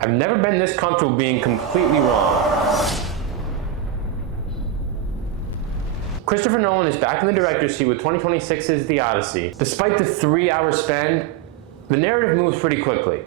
I've never been this comfortable being completely wrong. Christopher Nolan is back in the director's seat with 2026's The Odyssey. Despite the 3-hour spend, the narrative moves pretty quickly.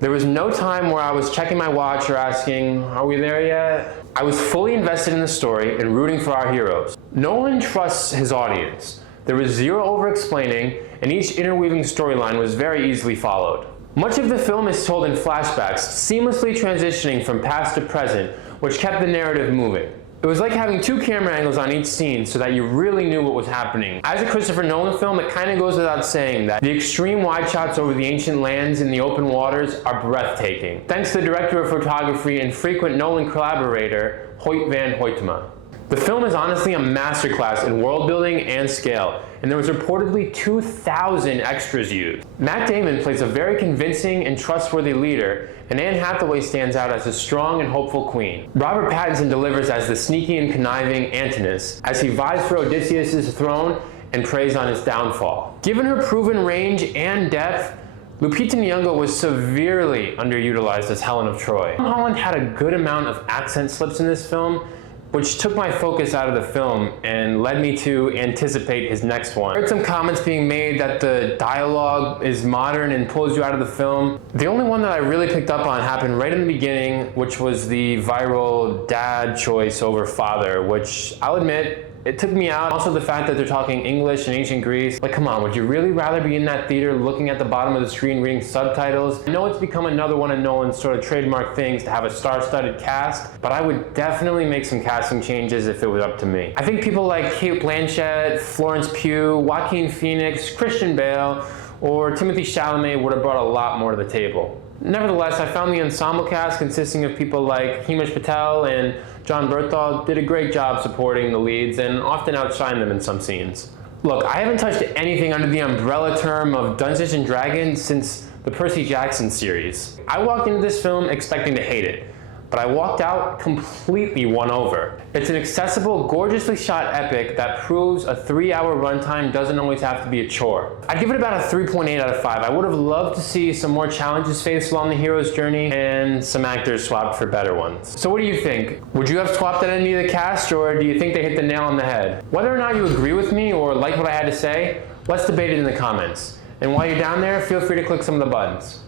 There was no time where I was checking my watch or asking, are we there yet? I was fully invested in the story and rooting for our heroes. Nolan trusts his audience. There was zero over-explaining, and each interweaving storyline was very easily followed. Much of the film is told in flashbacks, seamlessly transitioning from past to present, which kept the narrative moving. It was like having 2 camera angles on each scene so that you really knew what was happening. As a Christopher Nolan film, it kind of goes without saying that the extreme wide shots over the ancient lands in the open waters are breathtaking, thanks to the director of photography and frequent Nolan collaborator, Hoyt van Hoytema. The film is honestly a masterclass in world building and scale, and there was reportedly 2,000 extras used. Matt Damon plays a very convincing and trustworthy leader, and Anne Hathaway stands out as a strong and hopeful queen. Robert Pattinson delivers as the sneaky and conniving Antinous, as he vies for Odysseus' throne and preys on his downfall. Given her proven range and depth, Lupita Nyong'o was severely underutilized as Helen of Troy. Tom Holland had a good amount of accent slips in this film, which took my focus out of the film and led me to anticipate his next one. I heard some comments being made that the dialogue is modern and pulls you out of the film. The only one that I really picked up on happened right in the beginning, which was the viral dad choice over father, which I'll admit, it took me out. Also the fact that they're talking English in ancient Greece. Like, come on, would you really rather be in that theater looking at the bottom of the screen reading subtitles? I know it's become another one of Nolan's sort of trademark things to have a star-studded cast, but I would definitely make some casting changes if it was up to me. I think people like Cate Blanchett, Florence Pugh, Joaquin Phoenix, Christian Bale, or Timothée Chalamet would have brought a lot more to the table. Nevertheless, I found the ensemble cast consisting of people like Himesh Patel and John Berthold did a great job supporting the leads and often outshined them in some scenes. Look, I haven't touched anything under the umbrella term of Dungeons & Dragons since the Percy Jackson series. I walked into this film expecting to hate it, but I walked out completely won over. It's an accessible, gorgeously shot epic that proves a 3-hour runtime doesn't always have to be a chore. I'd give it about a 3.8 out of 5. I would have loved to see some more challenges faced along the hero's journey and some actors swapped for better ones. So what do you think? Would you have swapped at any of the cast, or do you think they hit the nail on the head? Whether or not you agree with me or like what I had to say, let's debate it in the comments. And while you're down there, feel free to click some of the buttons.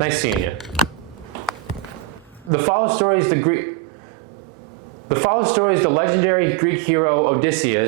Nice seeing you. The follow story is the legendary Greek hero Odysseus